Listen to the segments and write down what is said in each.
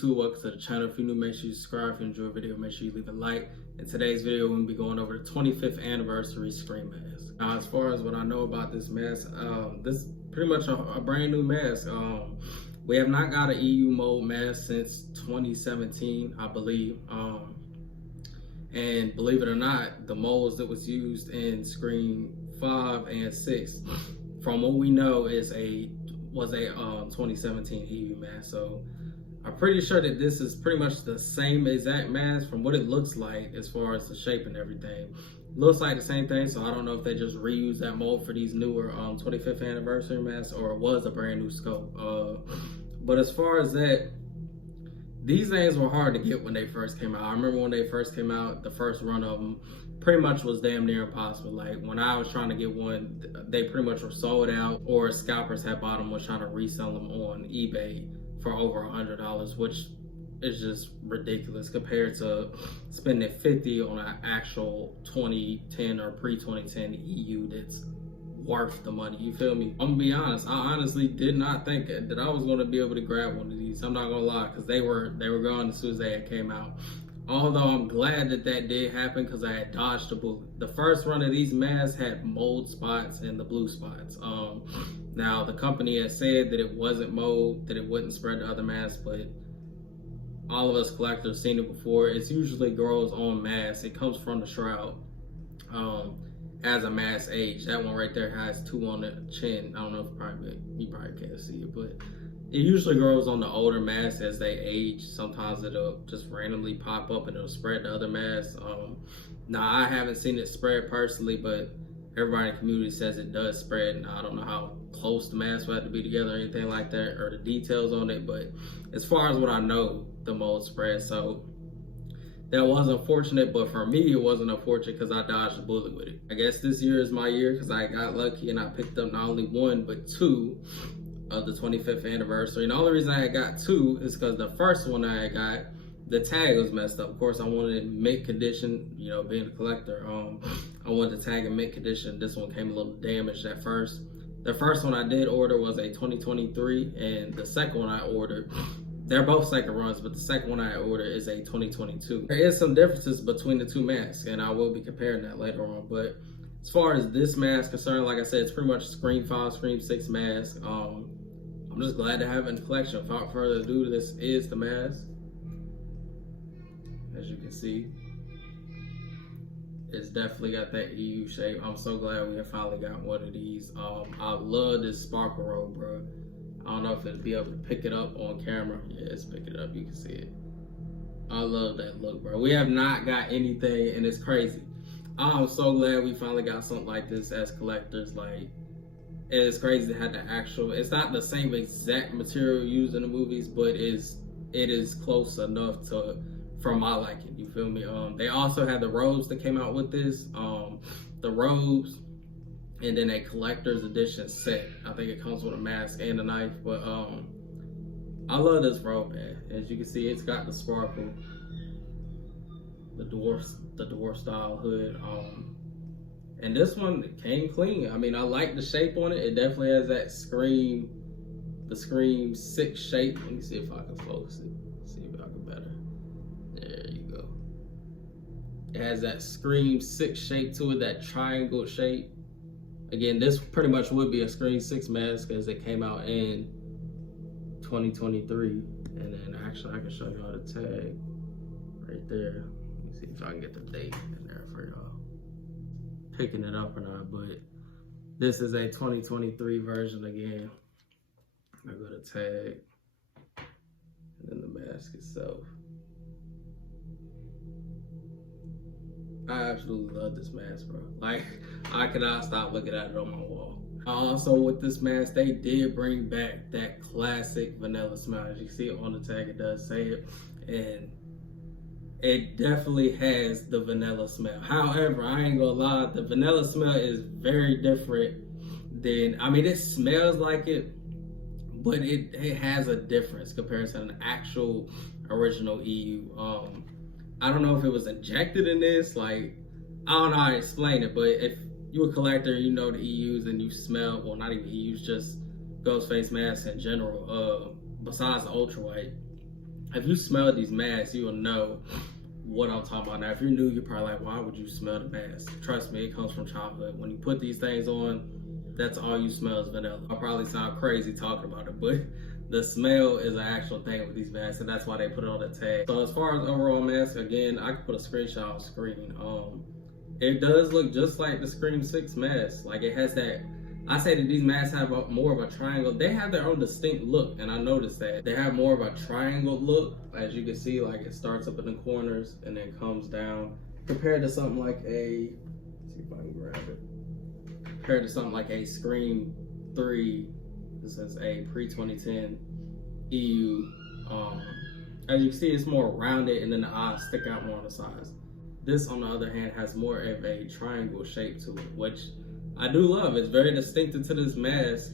YouTube? Welcome to the channel. If you're new, make sure you subscribe. If you enjoy the video, make sure you leave a like. In today's video, we're going to be going over the 25th anniversary Scream mask. Now, as far as what I know about this mask, this is pretty much a brand new mask. We have not got an EU mold mask since 2017, I believe. And believe it or not, the molds that was used in Scream 5 and 6, from what we know, was a 2017 EU mask. So I'm pretty sure that this is pretty much the same exact mask from what it looks like as far as the shape and everything. Looks like the same thing, so I don't know if they just reused that mold for these newer 25th anniversary masks, or it was a brand new scope. But as far as that, these things were hard to get when they first came out. I remember when they first came out, the first run of them pretty much was damn near impossible. Like when I was trying to get one, they pretty much were sold out, or scalpers had bought them, was trying to resell them on eBay for over $100, which is just ridiculous compared to spending $50 on an actual 2010 or pre-2010 EU that's worth the money. You feel me? I'm gonna be honest, I honestly did not think that I was gonna be able to grab one of these. I'm not gonna lie, because they were gone as soon as they had came out. Although I'm glad that did happen, because I had dodged a bullet. The first run of these masks had mold spots and the blue spots. Now the company had said that it wasn't mold, that it wouldn't spread to other masks, but all of us collectors seen it before. It's usually grows on mask. It comes from the shroud. As a mask age, that one right there has 2 on the chin. I don't know if you probably can't see it, but it usually grows on the older masks as they age. Sometimes it'll just randomly pop up and it'll spread to other masks. Now I haven't seen it spread personally, but everybody in the community says it does spread. And I don't know how close the masks will have to be together or anything like that, or the details on it, but as far as what I know, the mold spread. So that was unfortunate, but for me, it wasn't unfortunate because I dodged a bullet with it. I guess this year is my year because I got lucky and I picked up not only 1, but 2 of the 25th anniversary. And the only reason I got 2 is because the first one I got, the tag was messed up. Of course, I wanted it in mint condition, you know, being a collector. I wanted the tag in mint condition. This one came a little damaged at first. The first one I did order was a 2023, and the second one I ordered, they're both second runs, but the second one I ordered is a 2022. There is some differences between the 2 masks, and I will be comparing that later on. But as far as this mask is concerned, like I said, it's pretty much Scream 5, Scream 6 mask. I'm just glad to have it in the collection. Without further ado, this is the mask. As you can see, it's definitely got that EU shape. I'm so glad we have finally got one of these. I love this sparkle robe, bro. I don't know if it'll be able to pick it up on camera. Yeah, it's picking it up. You can see it. I love that look, bro. We have not got anything, and it's crazy. I'm so glad we finally got something like this as collectors. Like, it's crazy to have the actual. It's not the same exact material used in the movies, but it is close enough to, for my liking. You feel me? They also had the robes that came out with this. The robes. And then a collector's edition set. I think it comes with a mask and a knife. But I love this robe, man. As you can see, it's got the sparkle, the dwarf style hood. And this one came clean. I mean, I like the shape on it. It definitely has that the Scream 6 shape. Let me see if I can focus it. See if I can better. There you go. It has that Scream 6 shape to it, that triangle shape. Again, this pretty much would be a Scream 6 mask as it came out in 2023. And then actually I can show y'all the tag right there. Let me see if I can get the date in there for y'all. Picking it up or not, but this is a 2023 version again. I go to tag and then the mask itself. I absolutely love this mask, bro. Like, I cannot stop looking at it on my wall. Also, with this mask, they did bring back that classic vanilla smell. As you can see on the tag, it does say it. And it definitely has the vanilla smell. However, I ain't gonna lie, the vanilla smell is very different than, I mean, it smells like it, but it has a difference compared to an actual original EU. I don't know if it was injected in this, like, I don't know how to explain it, but if you're a collector, you know the EUs and you smell, well, not even EUs, just Ghostface masks in general, besides the ultra white, if you smell these masks, you will know what I'm talking about. Now, if you're new, you're probably like, why would you smell the mask? Trust me, it comes from childhood. When you put these things on, that's all you smell is vanilla. I probably sound crazy talking about it, but the smell is an actual thing with these masks, and that's why they put it on the tag. So as far as overall mask, again, I can put a screenshot on screen. It does look just like the Scream 6 mask. Like, it has that, I say that these masks have more of a triangle. They have their own distinct look, and I noticed that. They have more of a triangle look. As you can see, like, it starts up in the corners and then comes down. Compared to something like a, let's see if I can grab it. Compared to something like a Scream 3, this is a pre-2010 EU. As you can see, it's more rounded and then the eyes stick out more on the sides. This, on the other hand, has more of a triangle shape to it, which I do love. It's very distinctive to this mask.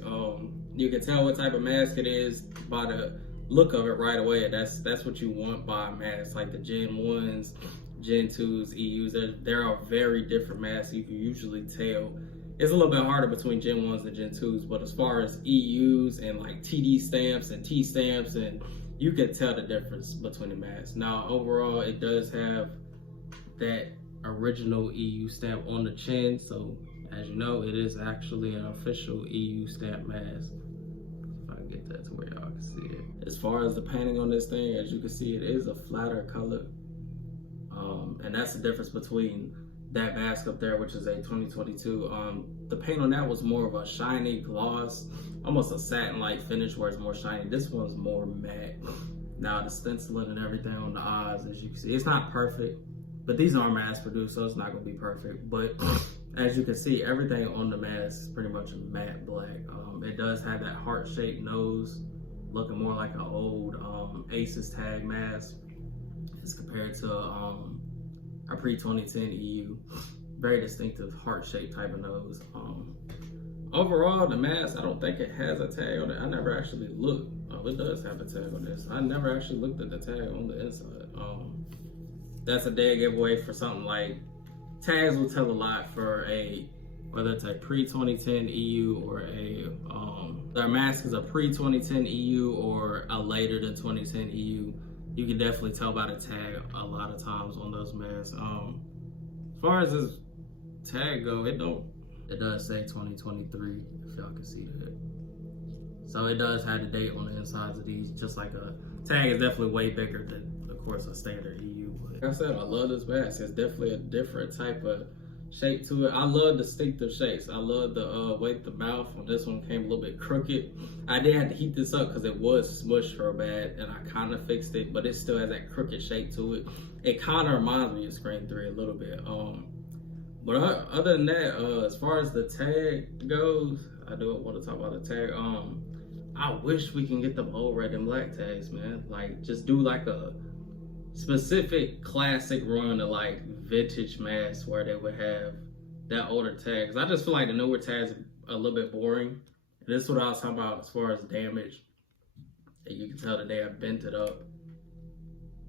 You can tell what type of mask it is by the look of it right away. That's what you want by a mask, like the Gen 1s, Gen 2s, EUs. There are very different masks. You can usually tell. It's a little bit harder between Gen 1s and Gen 2s, but as far as EUs and like TD stamps and T stamps, and you can tell the difference between the masks. Now, overall, it does have that original EU stamp on the chin, so as you know, it is actually an official EU stamp mask. If I can get that to where y'all can see it. As far as the painting on this thing, as you can see, it is a flatter color, and that's the difference between that mask up there, which is a 2022. The paint on that was more of a shiny gloss, almost a satin-like finish where it's more shiny. This one's more matte. Now the stenciling and everything on the eyes, as you can see, it's not perfect, but these are mass produced, so it's not gonna be perfect. But as you can see, everything on the mask is pretty much matte black. It does have that heart-shaped nose, looking more like an old Aces tag mask as compared to a pre-2010 EU. Very distinctive heart-shaped type of nose. Overall, the mask, I don't think it has a tag on it. I never actually looked. Oh, it does have a tag on this. I never actually looked at the tag on the inside. That's a dead giveaway for something like, tags will tell a lot for a, whether it's a pre-2010 EU or their mask is a pre-2010 EU or a later than 2010 EU. You can definitely tell by the tag a lot of times on those masks. As far as this tag go, it does say 2023, if y'all can see that. So it does have the date on the insides of these, just like a tag is definitely way bigger than, of course, a standard EU. But like I said, I love this mask. It's definitely a different type of shape to it. I love distinctive shapes. I love the way the mouth on this one came a little bit crooked. I did have to heat this up because it was smushed real bad, and I kind of fixed it, but it still has that crooked shape to it. It kind of reminds me of Scream 3 a little bit. But other than that, as far as the tag goes, I do want to talk about the tag. I wish we can get them old red and black tags, man. Like, just do like a specific classic run of like vintage masks where they would have that older tag. 'Cause I just feel like the newer tags are a little bit boring. And this is what I was talking about as far as damage. And you can tell that they have bent it up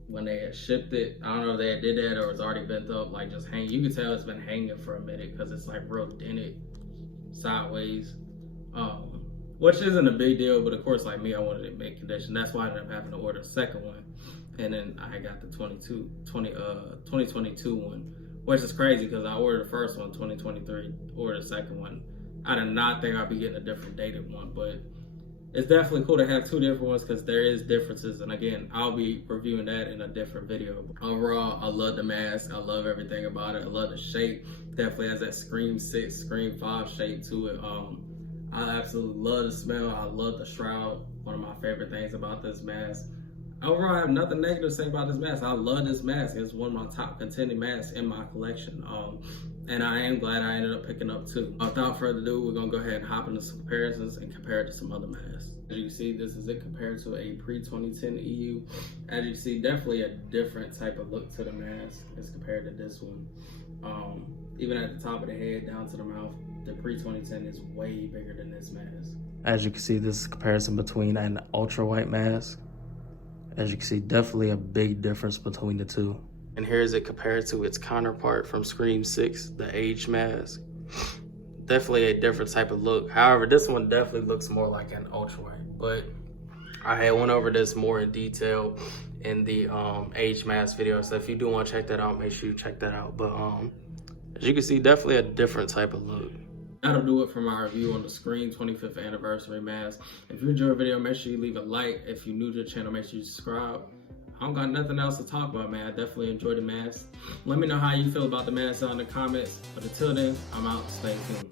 when they had shipped it. I don't know if they did that or it's already bent up, like just hanging. You can tell it's been hanging for a minute because it's like real dented sideways. Which isn't a big deal, but of course, like me, I wanted it in mint condition. That's why I ended up having to order a second one. And then I got the 2022 one, which is crazy because I ordered the first one, 2023, ordered the second one. I did not think I'd be getting a different dated one, but it's definitely cool to have two different ones because there is differences. And again, I'll be reviewing that in a different video. Overall, I love the mask. I love everything about it. I love the shape. Definitely has that Scream 6, Scream 5 shape to it. I absolutely love the smell. I love the shroud. One of my favorite things about this mask. Overall, I have nothing negative to say about this mask. I love this mask. It's one of my top contending masks in my collection. And I am glad I ended up picking up two. Without further ado, we're gonna go ahead and hop into some comparisons and compare it to some other masks. As you can see, this is it compared to a pre-2010 EU. As you can see, definitely a different type of look to the mask as compared to this one. Even at the top of the head down to the mouth, the pre-2010 is way bigger than this mask. As you can see, this is a comparison between an ultra white mask. As you can see, definitely a big difference between the two. And here is it compared to its counterpart from Scream 6, the aged mask. Definitely a different type of look. However, this one definitely looks more like an ultra white, but I had went over this more in detail in the age mask video. So if you do want to check that out, make sure you check that out. But as you can see, definitely a different type of look. That'll do it for my review on the Scream 25th anniversary mask. If you enjoyed the video, make sure you leave a like. If you're new to the channel, make sure you subscribe. I don't got nothing else to talk about, man. I definitely enjoyed the mask. Let me know how you feel about the mask down in the comments. But until then, I'm out. Stay tuned.